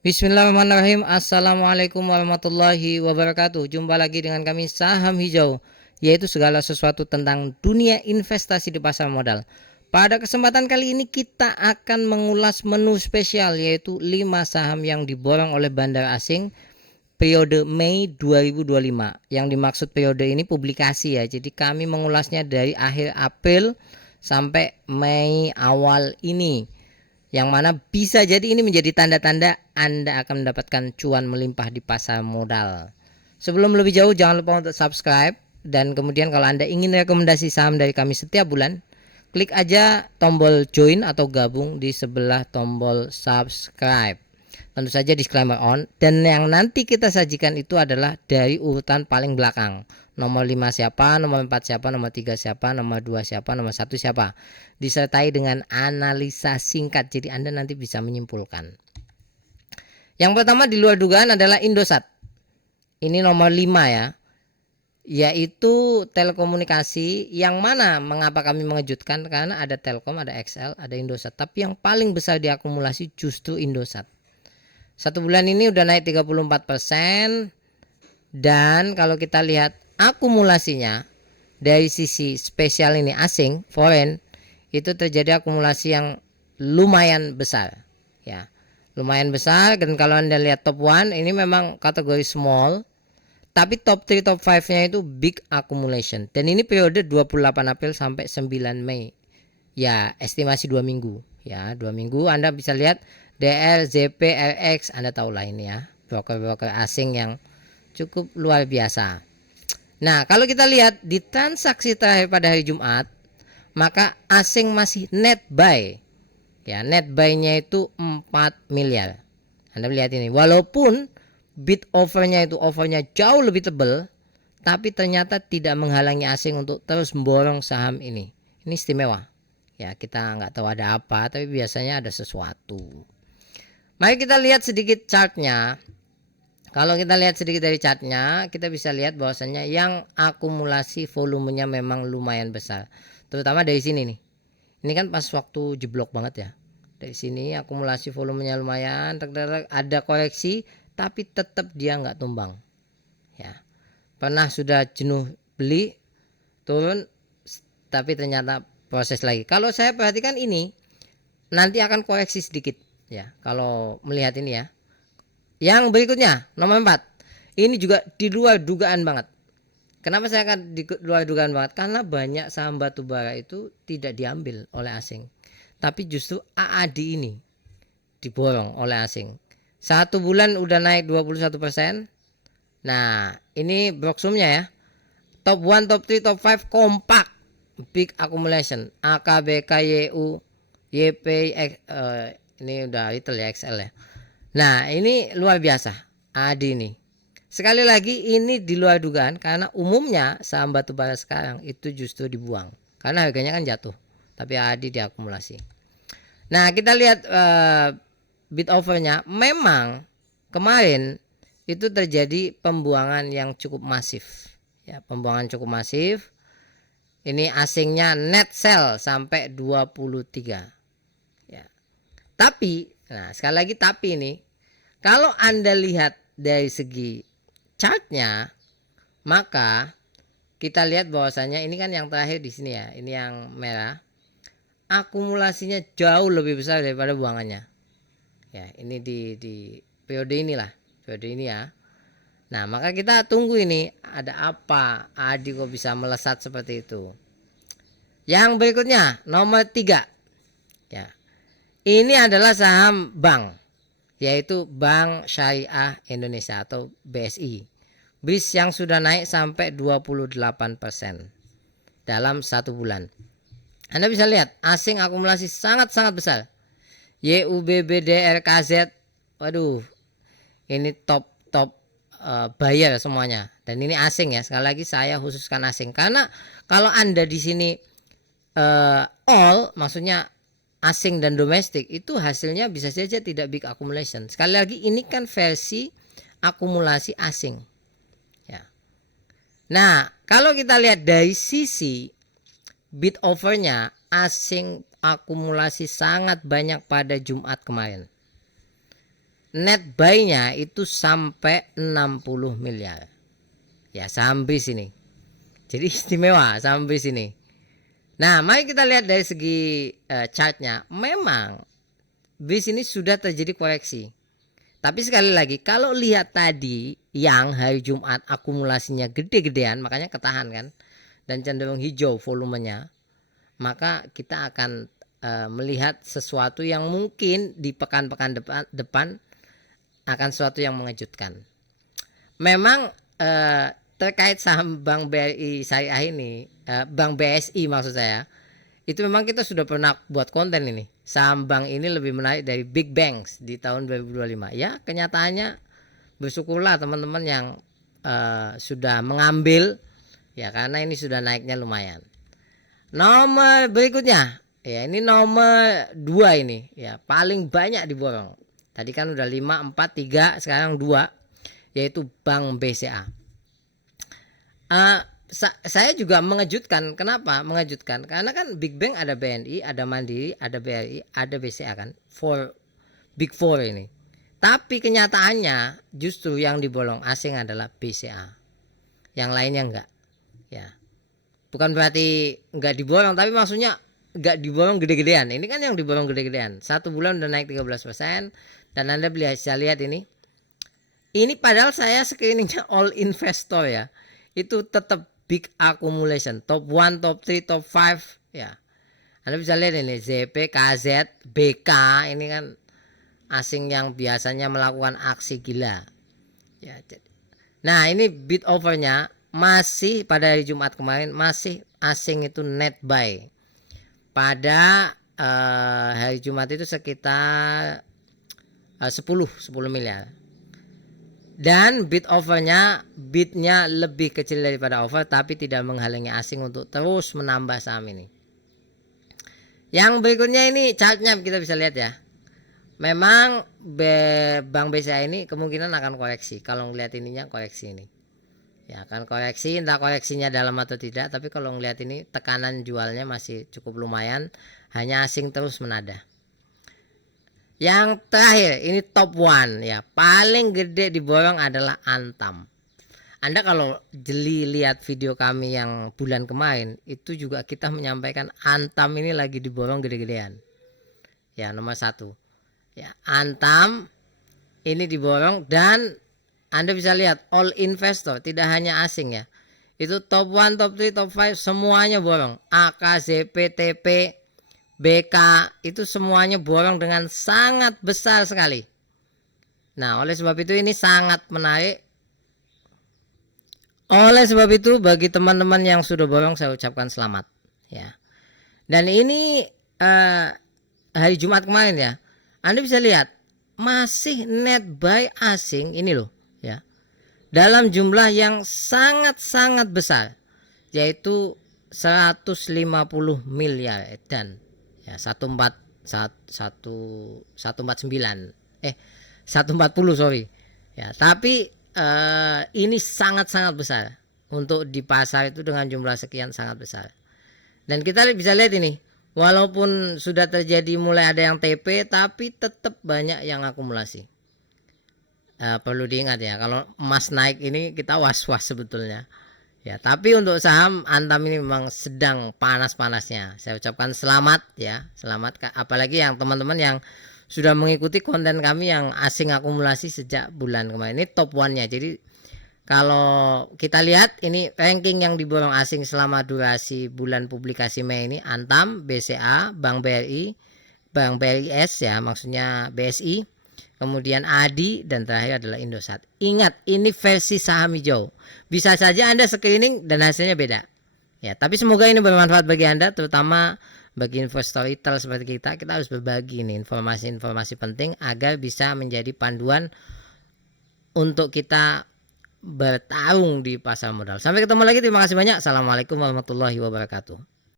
Bismillahirrahmanirrahim. Assalamualaikum warahmatullahi wabarakatuh. Jumpa lagi dengan kami Saham Hijau, yaitu segala sesuatu tentang dunia investasi di pasar modal. Pada kesempatan kali ini kita akan mengulas menu spesial, yaitu 5 saham yang diborong oleh bandar asing periode Mei 2025. Yang dimaksud periode ini publikasi ya. Jadi kami mengulasnya dari akhir April sampai Mei awal ini, yang mana bisa jadi ini menjadi tanda-tanda Anda akan mendapatkan cuan melimpah di pasar modal. Sebelum lebih jauh, jangan lupa untuk subscribe, dan kemudian kalau Anda ingin rekomendasi saham dari kami setiap bulan, klik aja tombol join atau gabung di sebelah tombol subscribe. Tentu saja disclaimer on, dan yang nanti kita sajikan itu adalah dari urutan paling belakang. Nomor 5 siapa, nomor 4 siapa, nomor 3 siapa, nomor 2 siapa, nomor 1 siapa. Disertai dengan analisa singkat, jadi Anda nanti bisa menyimpulkan. Yang pertama di luar dugaan adalah Indosat. Ini nomor 5 ya, yaitu telekomunikasi, yang mana mengapa kami mengejutkan, karena ada Telkom, ada XL, ada Indosat, tapi yang paling besar diakumulasi justru Indosat. Satu bulan ini udah naik 34%, dan kalau kita lihat akumulasinya dari sisi spesial ini asing, foreign, itu terjadi akumulasi yang lumayan besar ya. Lumayan besar, dan kalau Anda lihat top 1 ini memang kategori small, tapi top 3 top 5 nya itu big accumulation, dan ini periode 28 April sampai 9 Mei ya, estimasi 2 minggu ya. 2 minggu Anda bisa lihat DR, ZP, RX, Anda tahu lah ini ya, broker-broker asing yang cukup luar biasa. Nah, kalau kita lihat di transaksi terakhir pada hari Jumat, maka asing masih net buy ya, net buy-nya itu 4 miliar. Anda lihat ini, walaupun bid overnya itu overnya jauh lebih tebal, tapi ternyata tidak menghalangi asing untuk terus memborong saham ini. Ini istimewa ya, kita nggak tahu ada apa, tapi biasanya ada sesuatu. Mari kita lihat sedikit chartnya. Kalau kita lihat sedikit dari chartnya, kita bisa lihat bahwasannya yang akumulasi volumenya memang lumayan besar, terutama dari sini nih. Ini kan pas waktu jeblok banget ya. Dari sini akumulasi volumenya lumayan, ada koreksi, tapi tetap dia nggak tumbang. Ya, pernah sudah jenuh beli, turun, tapi ternyata proses lagi. Kalau saya perhatikan ini nanti akan koreksi sedikit ya. Kalau melihat ini ya. Yang berikutnya nomor 4. Ini juga di luar dugaan banget. Kenapa saya akan di luar dugaan banget? Karena banyak saham batubara itu tidak diambil oleh asing, tapi justru AAD ini diborong oleh asing. Satu bulan udah naik 21%. Nah, ini broksumnya ya. Top 1, top 3, top 5 kompak. Big accumulation. AKBK, YU, YP, ini udah little ya, XL ya. Nah, ini luar biasa ADI ini. Sekali lagi ini di luar dugaan, karena umumnya saham batubara sekarang itu justru dibuang karena harganya kan jatuh, tapi ADI diakumulasi. Nah, kita lihat bid overnya, memang kemarin itu terjadi pembuangan yang cukup masif ya, pembuangan cukup masif. Ini asingnya net sell sampai 23 ya. Tapi, nah sekali lagi tapi ini, kalau Anda lihat dari segi chartnya, maka kita lihat bahwasanya ini kan yang terakhir di sini ya, ini yang merah, akumulasinya jauh lebih besar daripada buangannya. Ya, ini di periode inilah, periode ini ya. Nah, maka kita tunggu ini ada apa, Adi kok bisa melesat seperti itu. Yang berikutnya nomor 3 ya. Ini adalah saham bank, yaitu Bank Syariah Indonesia atau BSI. BIS yang sudah naik sampai 28% dalam satu bulan. Anda bisa lihat asing akumulasi sangat-sangat besar. YUBBDRKZ, waduh, ini top buyer semuanya, dan ini asing ya. Sekali lagi saya khususkan asing, karena kalau Anda di sini all, maksudnya asing dan domestik, itu hasilnya bisa saja tidak big accumulation. Sekali lagi ini kan versi akumulasi asing ya. Nah, kalau kita lihat dari sisi bid overnya, asing akumulasi sangat banyak pada Jumat kemarin. net buy-nya itu sampai 60 miliar. Ya, sampai sini. Jadi istimewa sampai sini. Nah, mari kita lihat dari segi chartnya. Memang bis ini sudah terjadi koreksi. Tapi sekali lagi, kalau lihat tadi yang hari Jumat akumulasinya gede-gedean, makanya ketahan kan, dan cenderung hijau volumenya, maka kita akan melihat sesuatu yang mungkin di pekan-pekan depan akan sesuatu yang mengejutkan. Memang terkait saham Bank BRI Syariah ini, Bank BSI maksud saya, itu memang kita sudah pernah buat konten ini. Saham bank ini lebih menarik dari big banks di tahun 2025. Ya, kenyataannya bersyukurlah teman-teman yang sudah mengambil, ya, karena ini sudah naiknya lumayan. Nomor berikutnya, ya, ini nomor 2 ini, ya, paling banyak diborong. Tadi kan udah 5, 4, 3, sekarang 2, yaitu Bank BCA. Saya juga mengejutkan. Kenapa mengejutkan? Karena kan big bank ada BNI, ada Mandiri, ada BRI, ada BCA kan, big four ini. Tapi kenyataannya justru yang dibolong asing adalah BCA, yang lainnya enggak. Ya, bukan berarti enggak dibolong, tapi maksudnya enggak dibolong gede-gedean. Ini kan yang dibolong gede-gedean. 1 bulan udah naik 13%. Dan Anda bisa lihat ini padahal saya screeningnya all investor ya, itu tetap big accumulation, top 1, top 3, top 5 ya. Anda bisa lihat ini ZP, KZ, BK, ini kan asing yang biasanya melakukan aksi gila ya. Nah, ini bid overnya masih pada hari Jumat kemarin masih asing itu net buy. Pada hari Jumat itu sekitar 10 miliar. Dan bid overnya, bidnya lebih kecil daripada over, tapi tidak menghalangi asing untuk terus menambah saham ini. Yang berikutnya ini chartnya kita bisa lihat ya. Memang Bank BCA ini kemungkinan akan koreksi. Kalau ngelihat ininya koreksi ini, ya akan koreksi, entah koreksinya dalam atau tidak. Tapi kalau ngelihat ini tekanan jualnya masih cukup lumayan, hanya asing terus menada. Yang terakhir ini top 1 ya, paling gede diborong adalah Antam. Anda kalau jeli lihat video kami yang bulan kemarin, itu juga kita menyampaikan Antam ini lagi diborong gede-gedean. Ya, nomor 1. Ya, Antam ini diborong, dan Anda bisa lihat all investor, tidak hanya asing ya. Itu top 1, top 3, top 5 semuanya borong. AKZP, TP, BK itu semuanya borong dengan sangat besar sekali. Nah, oleh sebab itu ini sangat menarik. Oleh sebab itu bagi teman-teman yang sudah borong saya ucapkan selamat ya. Dan ini hari Jumat kemarin ya. Anda bisa lihat masih net buy asing ini loh ya. Dalam jumlah yang sangat-sangat besar, yaitu 150 miliar dan ya 149 140 sorry ya. Tapi ini sangat-sangat besar untuk di pasar itu, dengan jumlah sekian sangat besar. Dan kita bisa lihat ini, walaupun sudah terjadi mulai ada yang TP, tapi tetap banyak yang akumulasi. Perlu diingat ya, kalau emas naik ini kita was-was sebetulnya ya. Tapi untuk saham Antam ini memang sedang panas-panasnya. Saya ucapkan selamat ya, selamat. Apalagi yang teman-teman yang sudah mengikuti konten kami yang asing akumulasi sejak bulan kemarin. Ini top 1-nya. Jadi kalau kita lihat ini ranking yang diborong asing selama durasi bulan publikasi Mei ini, Antam, BCA, Bank BRI, Bank BRIS ya, maksudnya BSI, kemudian ADI, dan terakhir adalah Indosat. Ingat, ini versi saham hijau. Bisa saja Anda screening dan hasilnya beda. Ya, tapi semoga ini bermanfaat bagi Anda, terutama bagi investor retail seperti kita. Kita harus berbagi nih informasi-informasi penting agar bisa menjadi panduan untuk kita bertarung di pasar modal. Sampai ketemu lagi, terima kasih banyak. Assalamualaikum warahmatullahi wabarakatuh.